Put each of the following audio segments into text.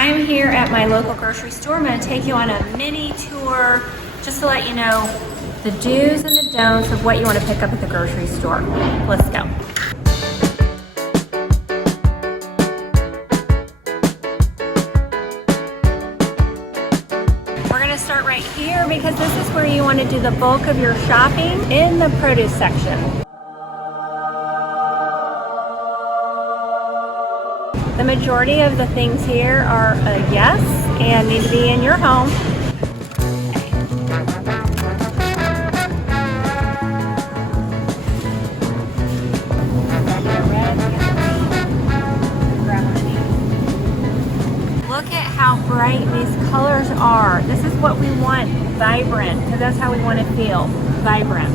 I'm here at my local grocery store. I'm going to take you on a mini tour just to let you know the do's and the don'ts of what you want to pick up at the grocery store. Let's go. We're going to start right here because this is where you want to do the bulk of your shopping in the produce section. The majority of the things here are a yes and need to be in your home. Look at how bright these colors are. This is what we want, vibrant, because that's how we want to feel, vibrant.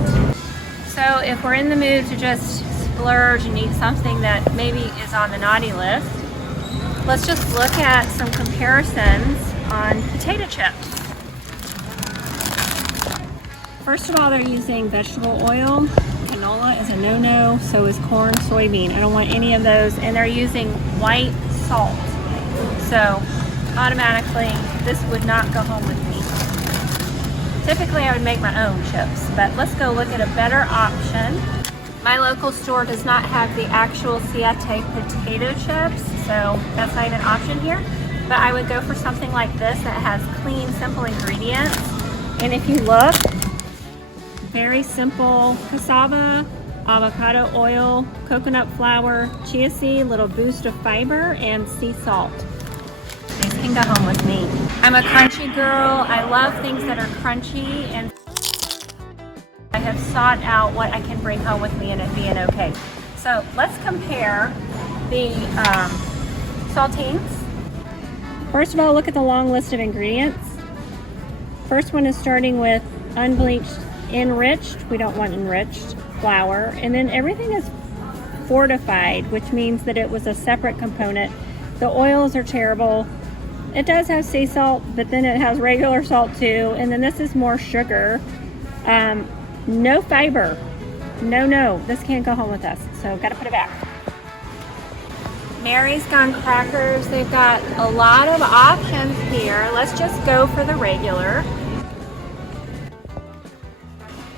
So if we're in the mood to just splurge and eat something that maybe is on the naughty list, let's just look at some comparisons on potato chips. First of all, they're using vegetable oil. Canola is a no-no, so is corn, soybean. I don't want any of those. And they're using white salt. So automatically, this would not go home with me. Typically, I would make my own chips, but let's go look at a better option. My local store does not have the actual Siete potato chips, so that's not even an option here. But I would go for something like this that has clean, simple ingredients. And if you look, very simple cassava, avocado oil, coconut flour, chia seed, little boost of fiber, and sea salt. These can go home with me. I'm a crunchy girl. I love things that are crunchy, and I have sought out what I can bring home with me and it being okay. So let's compare the saltines. First of all, look at the long list of ingredients. First one is starting with unbleached, enriched, we don't want enriched, flour, and then everything is fortified, which means that it was a separate component. The oils are terrible. It does have sea salt, but then it has regular salt too, and then this is more sugar. No fiber. No, this can't go home with us, so gotta put it back. Mary's Gone Crackers, they've got a lot of options here. Let's just go for the regular.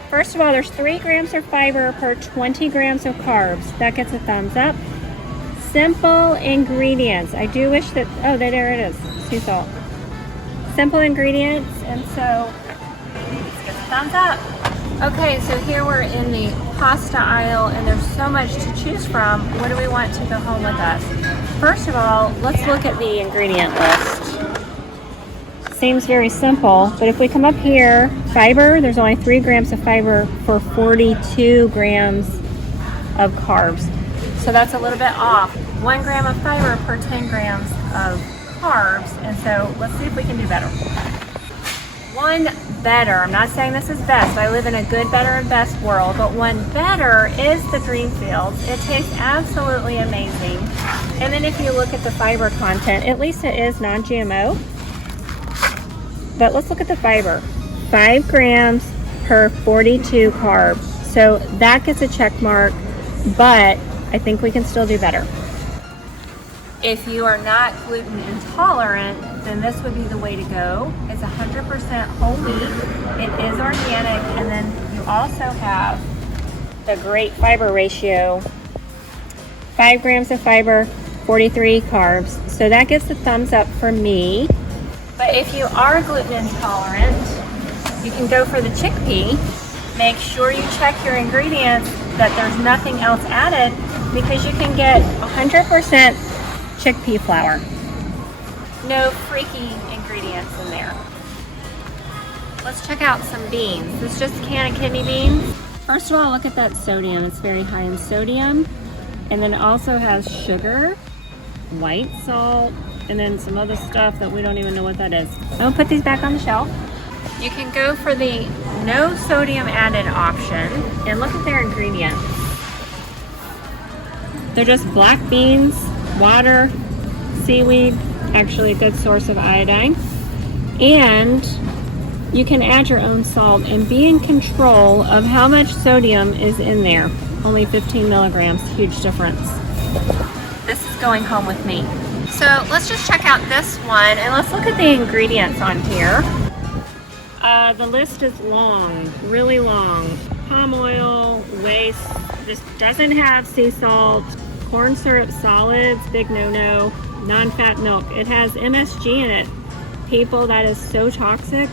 First of all, there's 3 grams of fiber per 20 grams of carbs. That gets a thumbs up. Simple ingredients. I do wish that, oh, there it is, sea salt. Simple ingredients, and so this gets a thumbs up. Okay, so here we're in the pasta aisle and there's so much to choose from. What do we want to go home with us? First of all, let's look at the ingredient list. Seems very simple, but if we come up here, fiber, there's only 3 grams of fiber for 42 grams of carbs. So that's a little bit off. 1 gram of fiber per 10 grams of carbs, and so let's see if we can do better. One better, I'm not saying this is best, I live in a good, better, and best world, but one better is the Greenfields. It tastes absolutely amazing. And then if you look at the fiber content, at least it is non-GMO. But let's look at the fiber. 5 grams per 42 carbs. So that gets a check mark, but I think we can still do better. If you are not gluten intolerant, then this would be the way to go. It's 100% whole wheat, it is organic, and then you also have the great fiber ratio. 5 grams of fiber, 43 carbs. So that gets a thumbs up for me. But if you are gluten intolerant, you can go for the chickpea. Make sure you check your ingredients that there's nothing else added, because you can get 100% chickpea flour. No freaky ingredients in there. Let's check out some beans. This is just a can of kidney beans. First of all, look at that sodium. It's very high in sodium. And then it also has sugar, white salt, and then some other stuff that we don't even know what that is. I'll put these back on the shelf. You can go for the no sodium added option and look at their ingredients. They're just black beans, water, seaweed, actually a good source of iodine, and you can add your own salt and be in control of how much sodium is in there. Only 15 milligrams, huge difference. This is going home with me. So let's just check out this one and let's look at the ingredients on here. The list is long, really long. Palm oil, waste, this doesn't have sea salt, corn syrup solids, big no-no, non-fat milk. It has MSG in it. People, that is so toxic.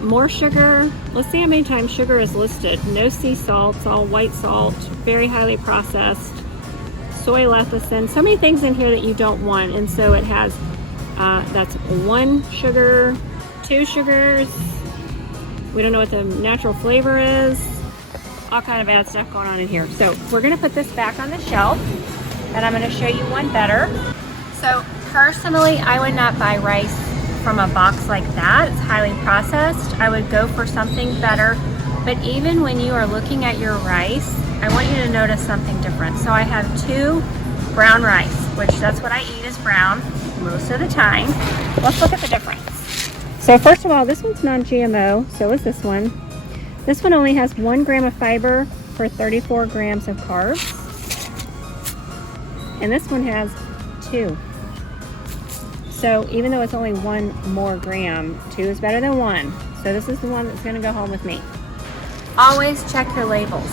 More sugar. Let's see how many times sugar is listed. No sea salts, all white salt, very highly processed. Soy lecithin, so many things in here that you don't want. And so it has, that's 1 sugar, 2 sugars. We don't know what the natural flavor is. All kind of bad stuff going on in here. So we're gonna put this back on the shelf and I'm gonna show you one better. So personally, I would not buy rice from a box like that. It's highly processed. I would go for something better. But even when you are looking at your rice, I want you to notice something different. So I have 2 brown rice, which that's what I eat is brown most of the time. Let's look at the difference. So first of all, this one's non-GMO, so is this one. This one only has 1 gram of fiber for 34 grams of carbs. And this one has 2. So even though it's only 1 more gram, 2 is better than 1. So this is the one that's gonna go home with me. Always check your labels.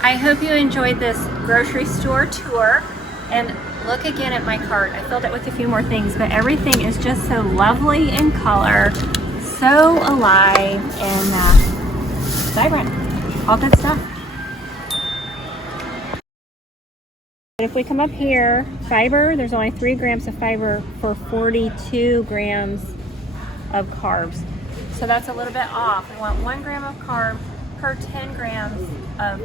I hope you enjoyed this grocery store tour, and look again at my cart. I filled it with a few more things, but everything is just so lovely in color, so alive and vibrant. All good stuff. If we come up here, fiber, there's only 3 grams of fiber for 42 grams of carbs. So that's a little bit off. We want 1 gram of carb per 10 grams of